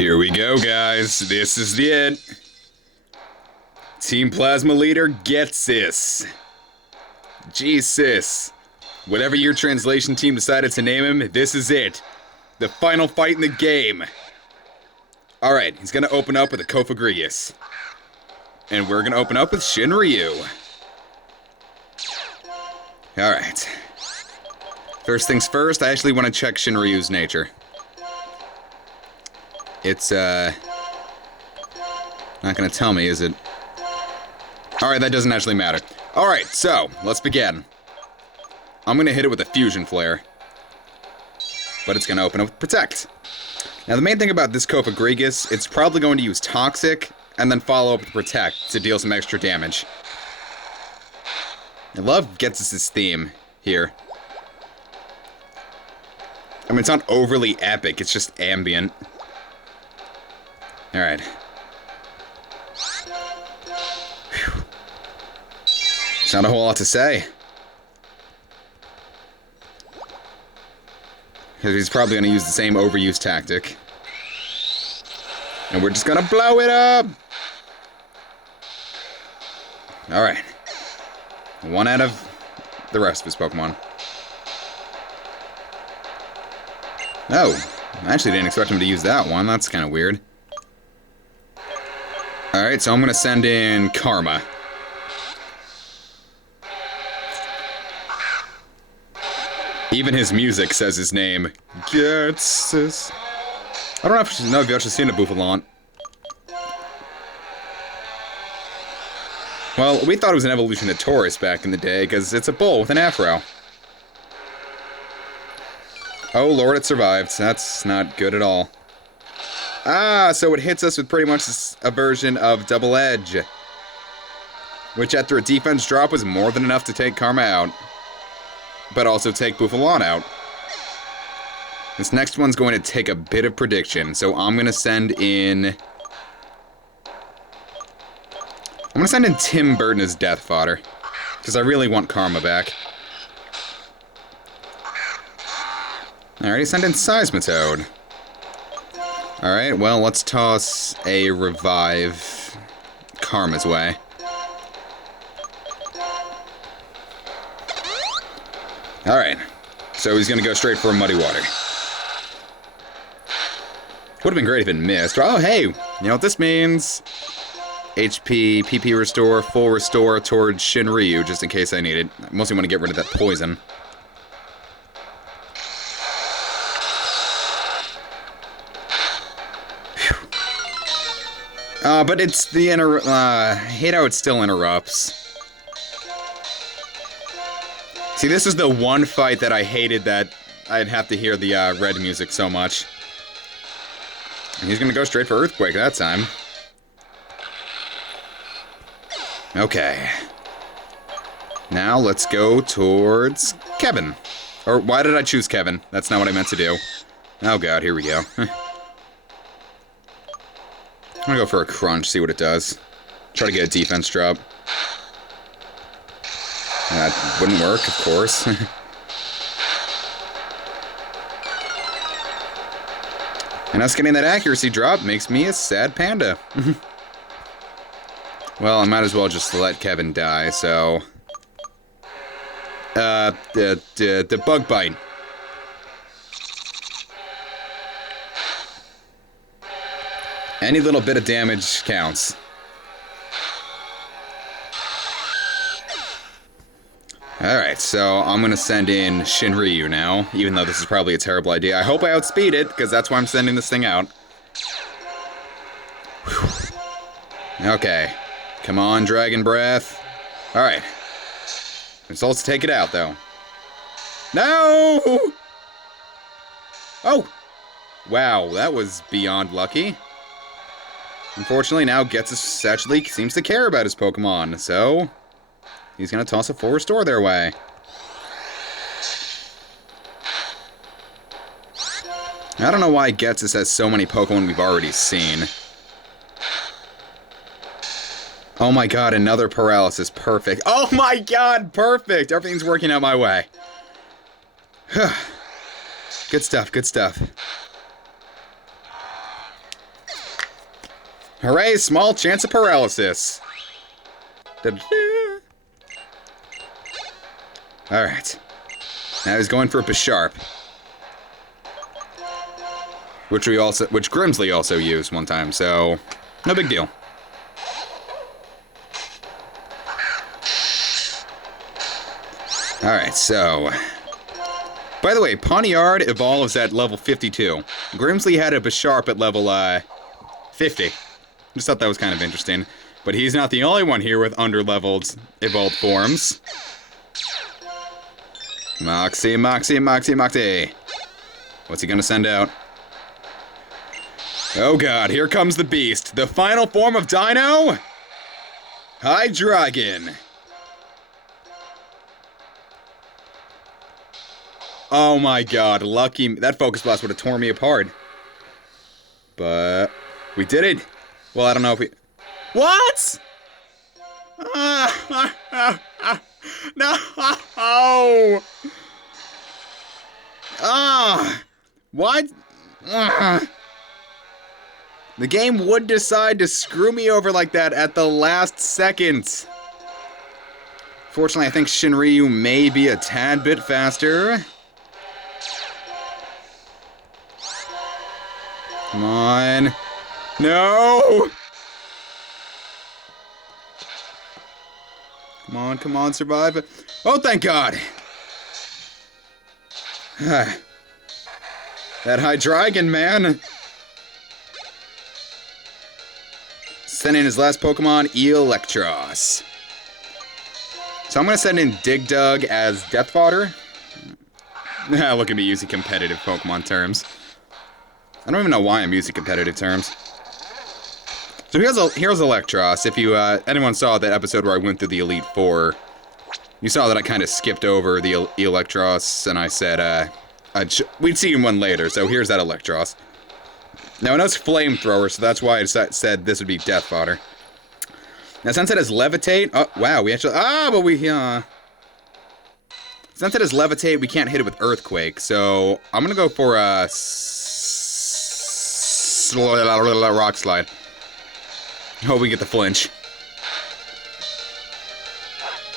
Here we go, guys. This is the end. Team Plasma leader, Ghetsis. G-Cis. Whatever your translation team decided to name him, this is it. The final fight in the game. Alright, he's gonna open up with a Cofagrigus. And we're gonna open up with Shinryu. Alright. First things first, I actually want to check Shinryu's nature. It's, not gonna tell me, is it? Alright, that doesn't actually matter. Alright, so, let's begin. I'm gonna hit it with a Fusion Flare. But it's gonna open up with Protect. Now, the main thing about this Cofagrigus, it's probably going to use Toxic, and then follow up with Protect to deal some extra damage. I love Ghetsis' theme here. I mean, it's not overly epic, it's just ambient. Alright. It's not a whole lot to say. Because he's probably going to use the same overuse tactic. And we're just going to blow it up! Alright. One out of the rest of his Pokemon. Oh, I actually didn't expect him to use that one. That's kind of weird. Alright, so I'm going to send in Karma. Even his music says his name. Ghetsis. I don't know if you've actually seen a Bouffalant. Well, we thought it was an evolution of Taurus back in the day, because it's a bull with an afro. Oh lord, it survived. That's not good at all. Ah, so it hits us with pretty much a version of Double Edge. Which after a defense drop was more than enough to take Karma out. But also take Bouffalant out. This next one's going to take a bit of prediction, so I'm going to send in... I'm going to send in Tim Burton as Death Fodder. Because I really want Karma back. Alright, send in Seismitoad. Alright, well, let's toss a Revive Karma's way. Alright, so he's gonna go straight for a Muddy Water. Would have been great if it missed. Oh, hey, you know what this means? HP, PP Restore, Full Restore towards Shinryu, just in case I need it. I mostly want to get rid of that poison. But it's the hate how it still interrupts. See, this is the one fight that I hated that I'd have to hear the red music so much. And he's gonna go straight for Earthquake that time. Okay. Now let's go towards Kevin. Or why did I choose Kevin? That's not what I meant to do. Oh god, here we go. I'm gonna go for a Crunch, see what it does. Try to get a defense drop. That wouldn't work, of course. And us getting that accuracy drop makes me a sad panda. Well, I might as well just let Kevin die, so... the Bug Bite. Any little bit of damage counts. Alright, so I'm gonna send in Shinryu now, even though this is probably a terrible idea. I hope I outspeed it, because that's why I'm sending this thing out. Whew. Okay. Come on, Dragon Breath. Alright. Results take it out, though. No! Oh! Wow, that was beyond lucky. Unfortunately, now Ghetsis actually seems to care about his Pokemon, so... he's gonna toss a Full Restore their way. I don't know why Ghetsis has so many Pokemon we've already seen. Oh my god, another Paralysis. Perfect. Oh my god, perfect! Everything's working out my way. Good stuff, good stuff. Hooray, small chance of paralysis. Alright. Now he's going for a Bisharp. Which Grimsley also used one time, so no big deal. Alright, so... By the way, Pawniard evolves at level 52. Grimsley had a Bisharp at level, 50. Just thought that was kind of interesting. But he's not the only one here with under-leveled evolved forms. Moxie, Moxie, Moxie, Moxie. What's he gonna send out? Oh god, here comes the beast. The final form of Dino? Hydreigon. Oh my god, lucky me. That Focus Blast would have torn me apart. But we did it. Well, I don't know if we... What? No! What? The game would decide to screw me over like that at the last second. Fortunately, I think Shinryu may be a tad bit faster. Come on. No! Come on, survive. Oh, thank God! That Hydreigon, man! Send in his last Pokemon, Eelektross. So I'm gonna send in Digdug as Death Fodder. Look at me using competitive Pokemon terms. I don't even know why I'm using competitive terms. So here's Eelektross. If you anyone saw that episode where I went through the Elite Four, you saw that I kind of skipped over the Eelektross, and I said we'd see one later. So here's that Eelektross. Now I know it's Flamethrower, so that's why I said this would be Death Fodder. Now since it has Levitate, oh wow, we actually since it has Levitate, we can't hit it with Earthquake. So I'm gonna go for a Rock Slide. Hope we get the flinch.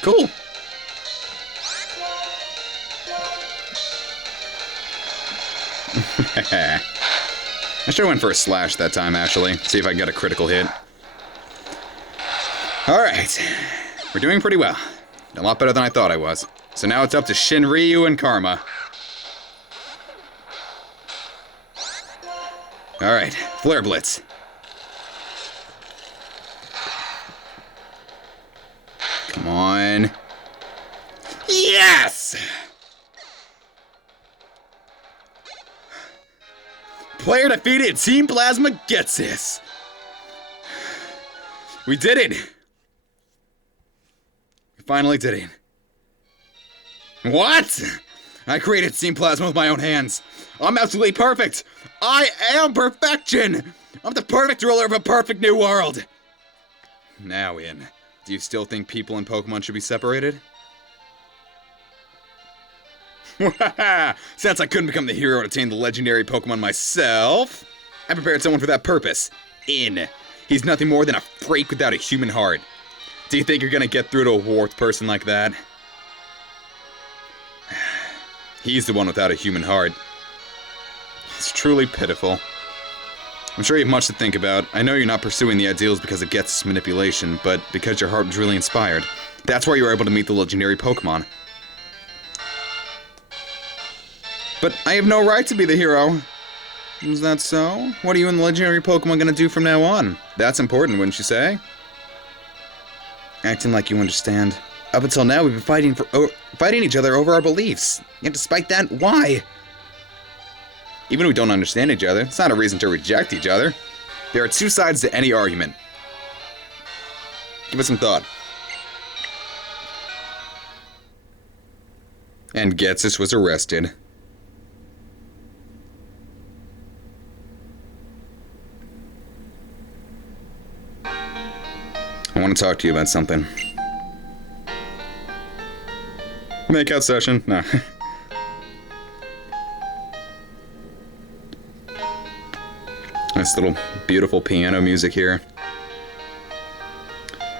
Cool. I should have went for a Slash that time, actually. See if I can get a critical hit. Alright. We're doing pretty well. A lot better than I thought I was. So now it's up to Shinryu and Karma. Alright. Flare Blitz. Come on. Yes! Player defeated. Team Plasma Ghetsis. We did it. We finally did it. What? I created Team Plasma with my own hands. I'm absolutely perfect. I am perfection. I'm the perfect ruler of a perfect new world. Now, Ian, do you still think people and Pokemon should be separated? Since I couldn't become the hero and attain the legendary Pokemon myself, I prepared someone for that purpose. In. He's nothing more than a freak without a human heart. Do you think you're gonna get through to a dwarf person like that? He's the one without a human heart. It's truly pitiful. I'm sure you have much to think about. I know you're not pursuing the ideals because of Ghetsis manipulation, but because your heart was really inspired. That's why you were able to meet the legendary Pokemon. But I have no right to be the hero. Is that so? What are you and the legendary Pokemon gonna do from now on? That's important, wouldn't you say? Acting like you understand. Up until now, we've been fighting each other over our beliefs. Yet despite that, why? Even if we don't understand each other, it's not a reason to reject each other. There are two sides to any argument. Give it some thought. And Ghetsis was arrested. I want to talk to you about something. Makeout session? No. Nice little beautiful piano music here.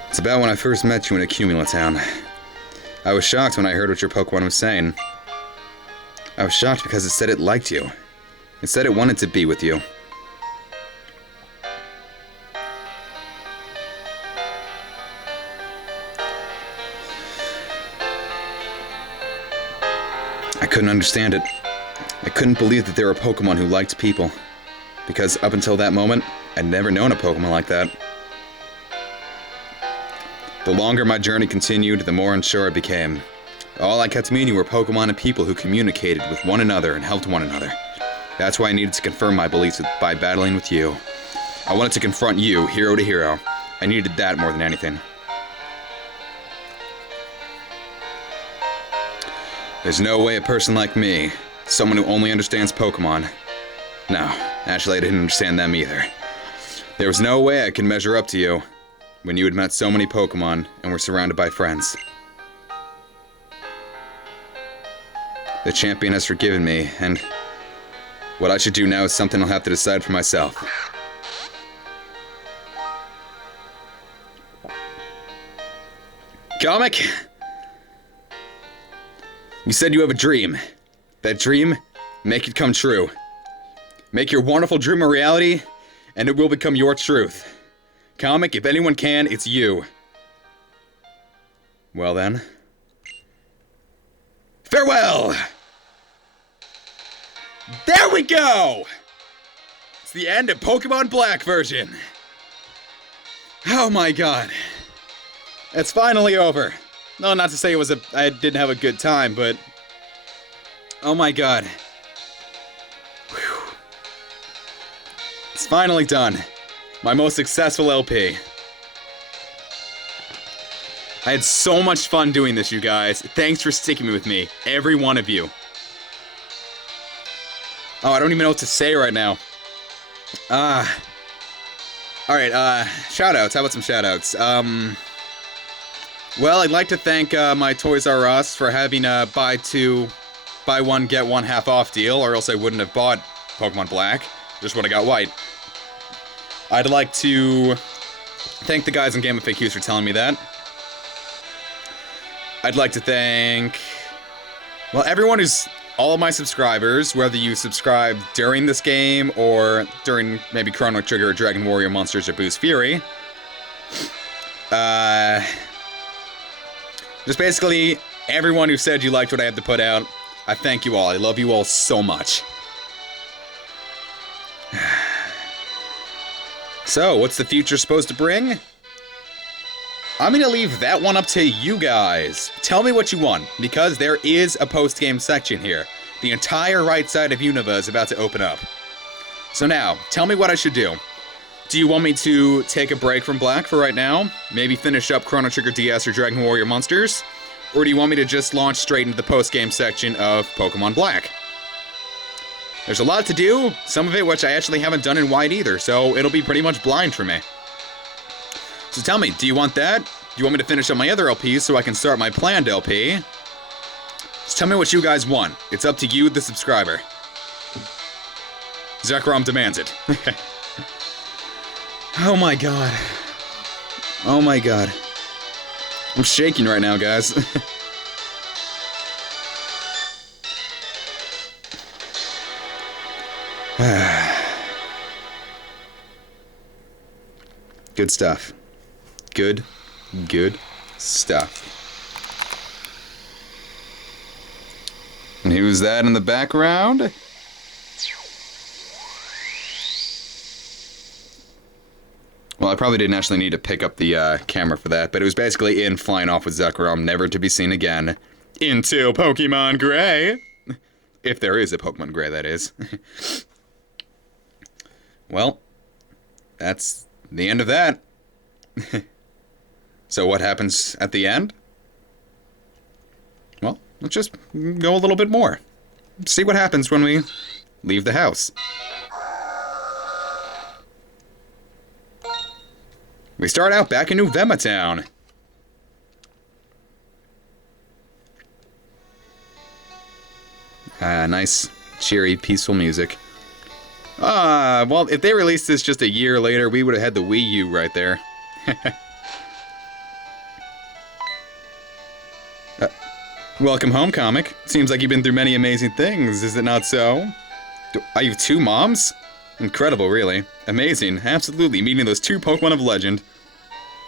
It's about when I first met you in Accumula Town. I was shocked when I heard what your Pokemon was saying. I was shocked because it said it liked you. It said it wanted to be with you. I couldn't understand it. I couldn't believe that there were Pokemon who liked people. Because up until that moment, I'd never known a Pokemon like that. The longer my journey continued, the more unsure I became. All I kept meeting were Pokemon and people who communicated with one another and helped one another. That's why I needed to confirm my beliefs by battling with you. I wanted to confront you, hero to hero. I needed that more than anything. There's no way a person like me, someone who only understands Pokemon. No, actually I didn't understand them either. There was no way I could measure up to you when you had met so many Pokemon and were surrounded by friends. The champion has forgiven me, and what I should do now is something I'll have to decide for myself. Comic? You said you have a dream. That dream, make it come true. Make your wonderful dream a reality, and it will become your truth. Comic, if anyone can, it's you. Well then. Farewell! There we go! It's the end of Pokemon Black version. Oh my god. It's finally over. No, not to say I didn't have a good time, but... Oh my god. Whew. It's finally done. My most successful LP. I had so much fun doing this, you guys. Thanks for sticking with me, every one of you. Oh, I don't even know what to say right now. Alright, shoutouts. How about some shoutouts? Well, I'd like to thank my Toys R Us for having a buy one, get one half off deal, or else I wouldn't have bought Pokemon Black. Just would have got white. I'd like to thank the guys in Game of FAQs for telling me that. I'd like to thank, well, everyone who's, all of my subscribers, whether you subscribe during this game or during maybe Chrono Trigger or Dragon Warrior Monsters or Boost Fury. Just basically, everyone who said you liked what I had to put out, I thank you all. I love you all so much. So, what's the future supposed to bring? I'm gonna leave that one up to you guys. Tell me what you want, because there is a post-game section here. The entire right side of Unova is about to open up. So now, tell me what I should do. Do you want me to take a break from Black for right now? Maybe finish up Chrono Trigger DS or Dragon Warrior Monsters? Or do you want me to just launch straight into the post-game section of Pokemon Black? There's a lot to do, some of it which I actually haven't done in White either, so it'll be pretty much blind for me. So tell me, do you want that? Do you want me to finish up my other LPs so I can start my planned LP? Just tell me what you guys want. It's up to you, the subscriber. Zekrom demands it. Oh my god. Oh my god. I'm shaking right now, guys. Good stuff. Good stuff. And who's that in the background? Well, I probably didn't actually need to pick up the camera for that, but it was basically in flying off with Zekrom, never to be seen again, until Pokemon Gray. If there is a Pokemon Gray, that is. Well, that's the end of that. So what happens at the end? Well, let's just go a little bit more. See what happens when we leave the house. We start out back in New Vema Town. Nice, cheery, peaceful music. Well, if they released this just a year later, we would have had the Wii U right there. Welcome home, comic. Seems like you've been through many amazing things, is it not so? Are you 2 moms? Incredible, really. Amazing, absolutely, meeting those 2 Pokemon of legend.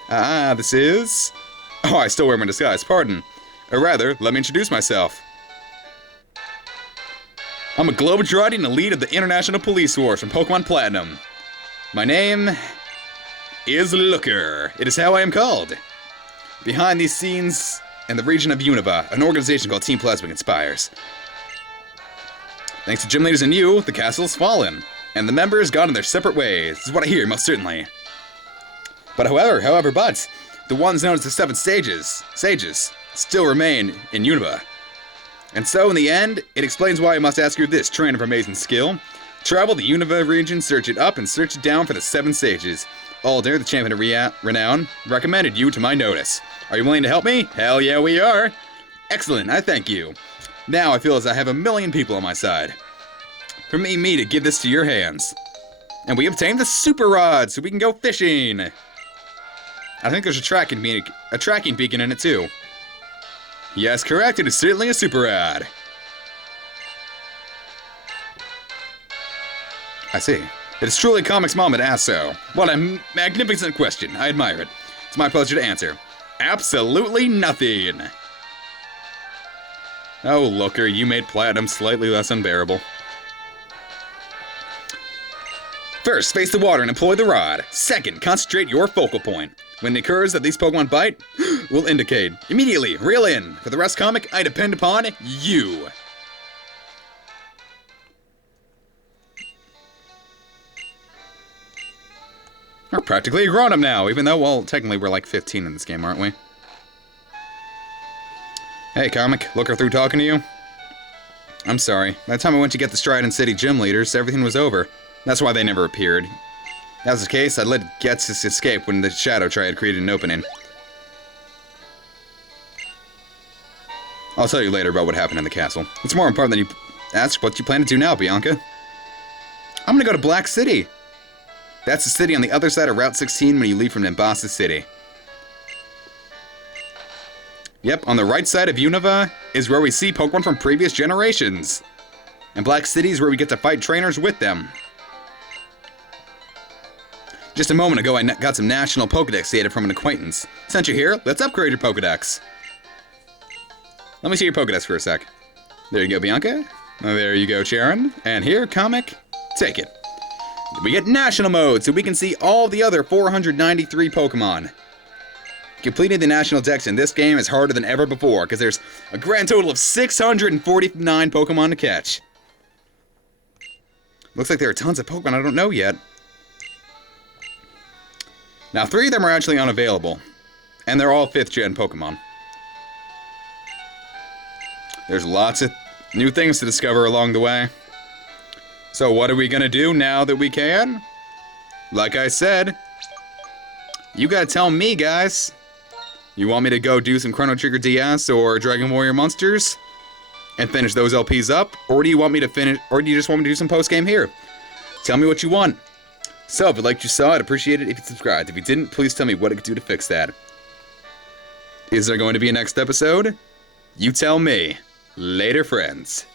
This is... Oh, I still wear my disguise, pardon. Or rather, let me introduce myself. I'm a globetrotting elite of the International Police Force from Pokemon Platinum. My name is Looker. It is how I am called. Behind these scenes in the region of Unova, an organization called Team Plasmic inspires. Thanks to gym leaders and you, the castle's fallen, and the members gone in their separate ways. This is what I hear, most certainly. But however, the ones known as the 7 sages, still remain in Unova. And so, in the end, it explains why I must ask you this, trainer of amazing skill. Travel the Unova region, search it up, and search it down for the 7 sages. Alder, the champion of renown, recommended you to my notice. Are you willing to help me? Hell yeah, we are. Excellent, I thank you. Now I feel as I have a million people on my side. Permit me to give this to your hands. And we obtained the Super Rod, so we can go fishing. I think there's a tracking beacon in it, too. Yes, correct, it is certainly a Super Rod. I see. It is truly Comic's mom that asks so. What a magnificent question. I admire it. It's my pleasure to answer. Absolutely nothing. Oh, Looker, you made Platinum slightly less unbearable. First, face the water and employ the rod. Second, concentrate your focal point. When it occurs that these Pokemon bite, will indicate. Immediately, reel in. For the rest, comic, I depend upon you. We're practically a grown-up now, even though, well, technically we're like 15 in this game, aren't we? Hey, comic, Looker through talking to you? I'm sorry. By the time I went to get the Strident City gym leaders, everything was over. That's why they never appeared. If that was the case, I'd let Ghetsis escape when the Shadow Triad created an opening. I'll tell you later about what happened in the castle. It's more important than you ask what you plan to do now, Bianca. I'm gonna go to Black City. That's the city on the other side of Route 16 when you leave from Nimbasa City. Yep, on the right side of Unova is where we see Pokemon from previous generations. And Black City is where we get to fight trainers with them. Just a moment ago, I got some national Pokedex data from an acquaintance. Since you're here, let's upgrade your Pokedex. Let me see your Pokedex for a sec. There you go, Bianca. There you go, Sharon. And here, comic, take it. We get national mode, so we can see all the other 493 Pokemon. Completing the national dex in this game is harder than ever before, because there's a grand total of 649 Pokemon to catch. Looks like there are tons of Pokemon I don't know yet. Now, 3 of them are actually unavailable, and they're all 5th gen Pokemon. There's lots of new things to discover along the way. So what are we gonna do now that we can? Like I said, you gotta tell me, guys. You want me to go do some Chrono Trigger DS or Dragon Warrior Monsters and finish those LPs up? Or do you want me to finish, or do you just want me to do some post-game here? Tell me what you want. So, if you liked what you saw, I'd appreciate it if you subscribed. If you didn't, please tell me what I could do to fix that. Is there going to be a next episode? You tell me. Later, friends.